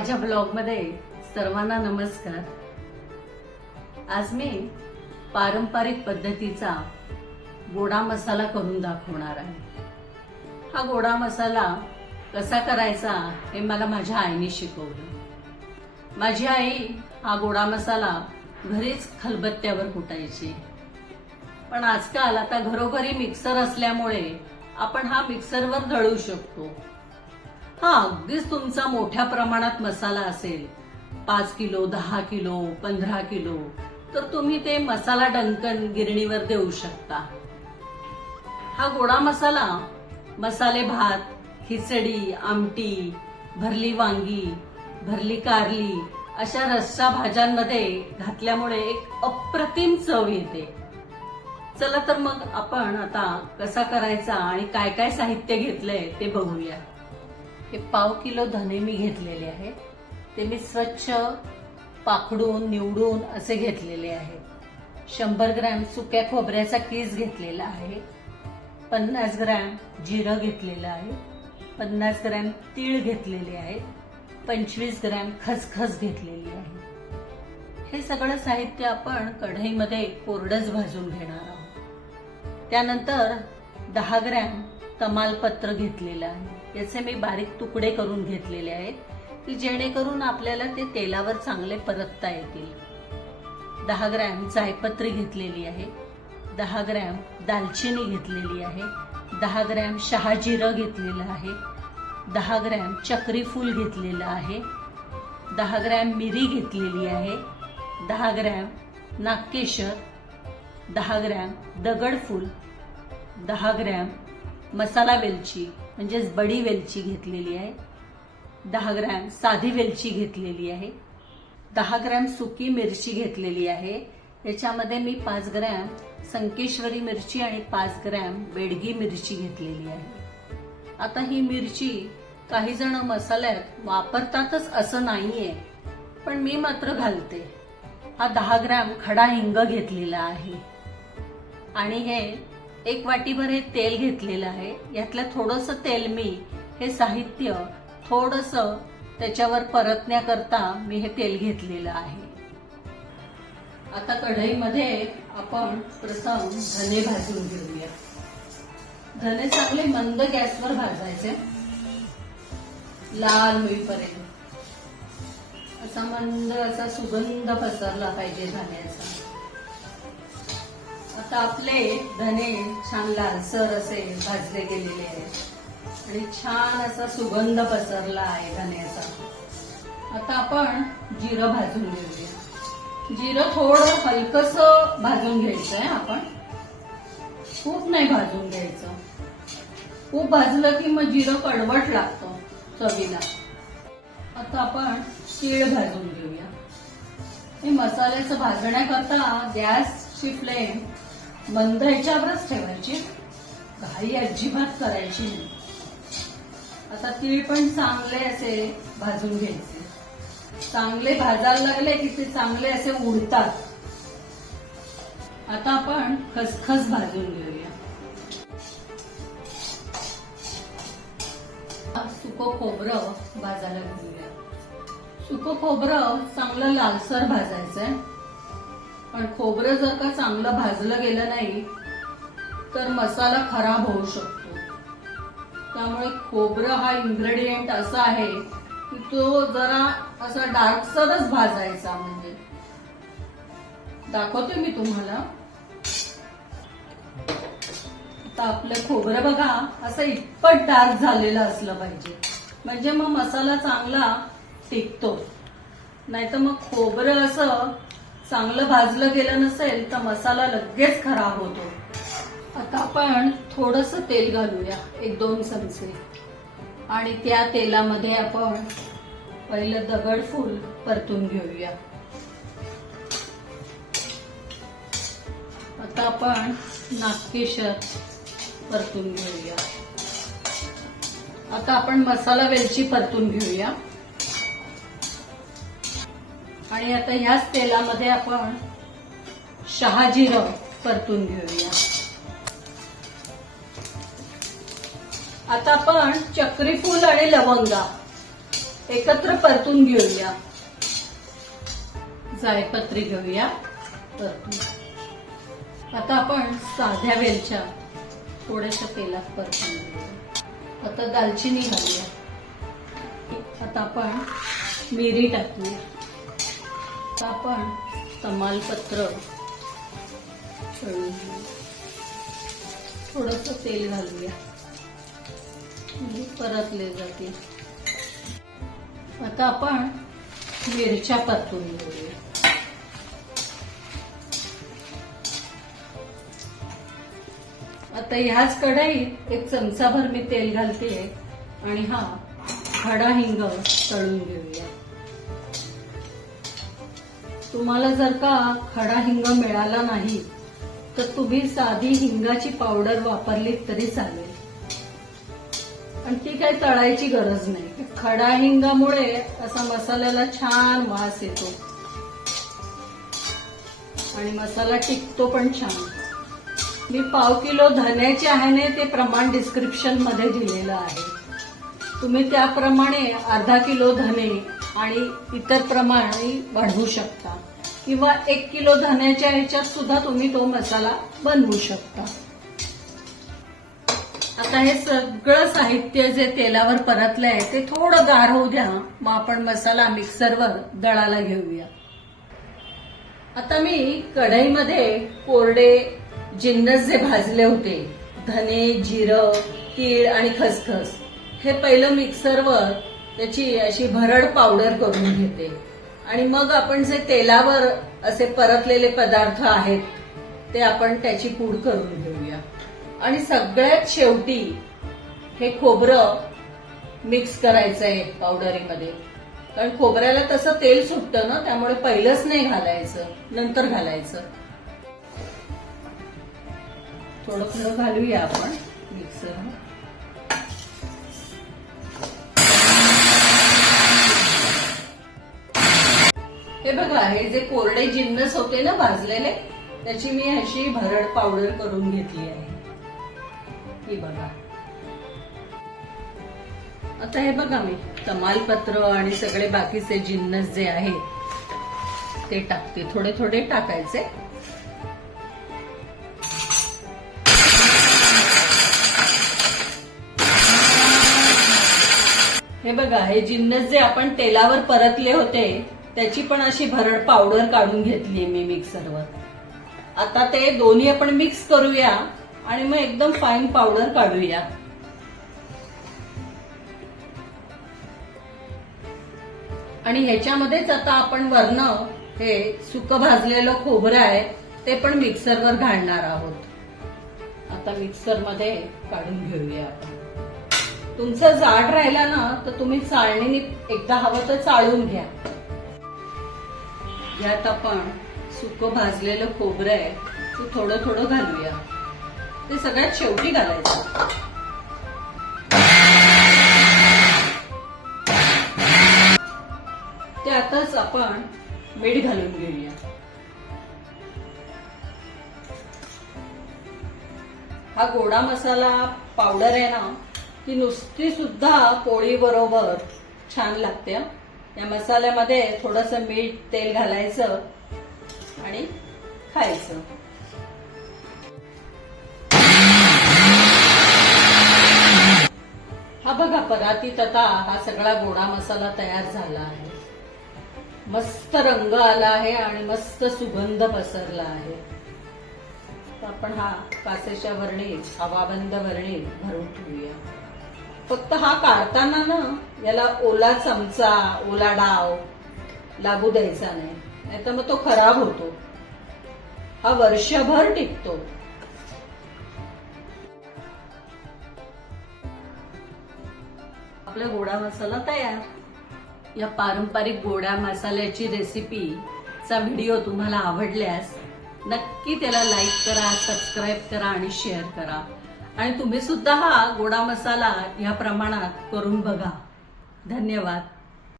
माझ्या ब्लॉगमध्ये सर्वांना नमस्कार. आज मी पारंपरिक पद्धतीचा गोडा मसाला करून दाखवणार आहे. हा गोडा मसाला कसा करायचा हे मला माझ्या आईने शिकवलं. माझी आई हा गोडा मसाला घरीच खलबत्त्यावर कुटायची. पण आजकाल आता घरोघरी मिक्सर असल्यामुळे आपण हा मिक्सरवर दळू शकतो. हा अगदीच तुमचा मोठ्या प्रमाणात मसाला असेल. पाच किलो दहा किलो पंधरा किलो तर तुम्ही ते मसाला डंकन गिरणीवर देऊ शकता. हा गोडा मसाला मसाले भात खिचडी आमटी भरली वांगी भरली कारली अशा रस्सा भाज्यांमध्ये घातल्यामुळे एक अप्रतिम चव येते. चला तर मग आपण आता कसा करायचा आणि काय काय साहित्य घेतलंय ते बघूया. हे पाव किलो धने मी घेतलेले आहे. ते मी स्वच्छ पाखडून निवडून असे घेतलेले आहे. शंभर ग्रॅम सुक्या खोबऱ्याचा केस घेतलेला आहे. पन्नास ग्रॅम जिरं घेतलेलं आहे. पन्नास ग्रॅम तीळ घेतलेले आहे. पंचवीस ग्रॅम खसखस घेतलेली आहे. हे सगळं साहित्य आपण कढईमध्ये कोरडंच भाजून घेणार आहोत. त्यानंतर दहा ग्रॅम तमालपत्र घेतलेलं आहे. याचे मी बारीक तुकडे करून घेतलेले आहेत की जेणेकरून आपल्याला ते तेलावर चांगले परतता येतील. दहा ग्रॅम जायपत्री घेतलेली आहे दहा ग्रॅम दालचिनी घेतलेली आहे दहा ग्रॅम शहाजिरं घेतलेलं आहे दहा ग्रॅम चक्रीफूल घेतलेलं आहे दहा ग्रॅम मिरी घेतलेली आहे दहा ग्रॅम नागकेशर दहा ग्रॅम दगडफूल दहा ग्रॅम मसाला वेलची म्हणजेच बडी वेलची घेतलेली आहे. दहा ग्रॅम साधी वेलची घेतलेली आहे. दहा ग्रॅम सुकी मिरची घेतलेली आहे. याच्यामध्ये मी पाच ग्रॅम संकेश्वरी मिरची आणि पाच ग्रॅम बेडगी मिरची घेतलेली आहे. आता ही मिरची काही जण मसाल्यात वापरतातच असं नाहीये पण मी मात्र घालते. हा दहा ग्रॅम खडा हिंग घेतलेला आहे. आणि हे एक वाटीभर हे तेल घेतलेलं आहे. यातलं थोडंसं तेल मी हे साहित्य थोडस त्याच्यावर परतण्याकरता मी हे तेल घेतलेलं आहे. आता कढईमध्ये आपण प्रथम धने भाजून घेऊया. धने चांगले मंद गॅसवर भाजायचे. लाल होईपर्यंत. असा मंद असा सुगंध पसरला पाहिजे धन्याचा. तापले आपले धने छान लालसर असे भाजले गेलेले आहेत. आणि छान असा सुगंध पसरला आहे धन्याचा. आता आपण जिरं भाजून घेऊया. जिरं थोडं हलकस भाजून घ्यायचं आहे आपण. खूप नाही भाजून घ्यायचं. खूप भाजलं की मग जिरं कडवट लागतं चवीला. आता आपण तीळ भाजून घेऊया. हे मसाल्याचं भाजण्याकरता गॅसची फ्लेम मंद ह्याच्यावरच ठेवायची. घाई अजिबात करायची नाही. आता तीळ पण चांगले असे भाजून घ्यायचे. चांगले भाजायला लागले की ते चांगले असे उडतात. आता आपण खसखस भाजून घेऊया. सुको खोबरं भाजायला घेऊया. सुको खोबरं चांगलं लालसर भाजायचंय. पण खोबरं जर का चांगलं भाजलं गेलं नाही तर मसाला खराब होऊ शकतो. त्यामुळे खोबरं हा इन्ग्रेडियंट असा आहे की तो जरा असा डार्कसरच भाजायचा म्हणजे. दाखवते मी तुम्हाला. आता आपलं खोबरं बघा असं इतपत डार्क झालेलं असलं पाहिजे. म्हणजे मग मसाला चांगला टिकतो. नाहीतर मग खोबरं असं चांगलं भाजलं गेलं नसेल तर मसाला लगेच खराब होतो. आता आपण थोडस तेल घालूया एक दोन चमचे. आणि त्या तेलामध्ये आपण पहिलं दगडफूल परतून घेऊया. आता आपण नागकेशर परतून घेऊया. आता आपण मसाला वेलची परतून घेऊया. आणि आता ह्याच तेलामध्ये आपण शहाजिरं परतून घेऊया. आता आपण चक्री फूल आणि लवंगा एकत्र परतून घेऊया. जायपत्री घेऊया परतून. आता आपण साध्या वेलच्या थोड्याशा तेलात परतून घेऊया. आता दालचिनी घालूया. आता आपण मिरी टाकूया. आता आपण तमालपत्र तळून थोडस तेल घालूया. म्हणजे परतले जाते आता आपण मिरच्या परतून घेऊया. आता ह्याच कढईत एक चमचाभर मी तेल घालते आणि हा खडा हिंग तळून घेऊया. तुम्हाला जर का खडा हिंग मिळाला नाही तर तुम्ही साधी हिंगाची पावडर वापरली तरी चालेल. आणि ती काही तळायची गरज नाही. खडा हिंगामुळे असा मसाल्याला छान वास येतो. आणि मसाला टिकतो पण छान. मी पाव किलो धन्याचे आहे ने ते प्रमाण डिस्क्रिप्शनमध्ये दिलेलं आहे. तुम्ही त्याप्रमाणे अर्धा किलो धने आणि इतर प्रमाणे वाढवू शकता. किंवा एक किलो धान्याच्या ह्याच्यात सुद्धा तुम्ही तो मसाला बनवू शकता. आता हे सगळं साहित्य जे तेलावर परतलंय ते थोडं गार होऊ द्या मग आपण मसाला मिक्सरवर दळाला घेऊया. आता मी कढईमध्ये कोरडे जिन्नस जे भाजले होते धने जिरं तीळ आणि खसखस हे पहिलं मिक्सरवर त्याची अशी भरड पावडर करून घेते. आणि मग आपण जे तेलावर असे परतलेले पदार्थ आहेत ते आपण त्याची पूड करून घेऊया. आणि सगळ्यात शेवटी हे खोबरं मिक्स करायचं आहे पावडरीमध्ये कारण खोबऱ्याला तसं तेल सुटतं ना त्यामुळे पहिलंच नाही घालायचं नंतर घालायचं. थोडं थोडं घालूया आपण मिक्सर हे बघा हे जे कोरडे जिन्नस होते ना भाजलेले त्याची मी अशी भरड पावडर करून घेतली आहे. ही बघा. आता हे बघा मी तमालपत्र आणि सगळे बाकीचे जिन्नस जे आहेत ते टाकते. थोडे थोडे टाकायचे. हे बघा हे जिन्नस जे आपण तेलावर परतले होते त्याची पण अशी भरड पावडर काढून घेतली मी मिक्सरवर. आता ते दोन्ही आपण मिक्स करूया आणि मग एकदम फाईन पावडर काढूया. आणि ह्याच्यामध्येच आता आपण वरनं हे सुक भाजलेलं खोबरं आहे ते पण मिक्सरवर घालणार आहोत. आता मिक्सरमध्ये काढून घेऊया आपण. तुमचं जाड राहिला ना तर तुम्ही चाळणीने एकदा हवं तर चाळून घ्या. यात आपण सुक भाजलेलं खोबरं आहे ते थोडं थोडं घालूया. ते सगळ्यात शेवटी घालायचं. त्यातच आपण मीठ घालून घेऊया. हा गोडा मसाला पावडर आहे ना ती नुसती सुद्धा पोळी बरोबर छान लागते या मसाल्यामध्ये थोडस मीठ तेल घालायचं आणि खायचं. हा बघा परातीत आता हा सगळा गोडा मसाला तयार झाला आहे. मस्त रंग आला आहे आणि मस्त सुगंध पसरला आहे. आपण हा काचेच्या वरणीत हवाबंद वरणीत भरून ठेवूया. फक्त हा काढताना ना याला ओला चमचा ओला डाव लागू द्यायचा नाही. नाहीतर मग तो खराब होतो. हा वर्षभर टिकतो. आपला गोडा मसाला तयार. या पारंपरिक गोड्या मसाल्याची रेसिपीचा व्हिडिओ तुम्हाला आवडल्यास नक्की त्याला लाईक करा सबस्क्राईब करा आणि शेअर करा. आणि तुम्ही सुद्धा हा गोडा मसाला या प्रमाणात करून बघा. धन्यवाद.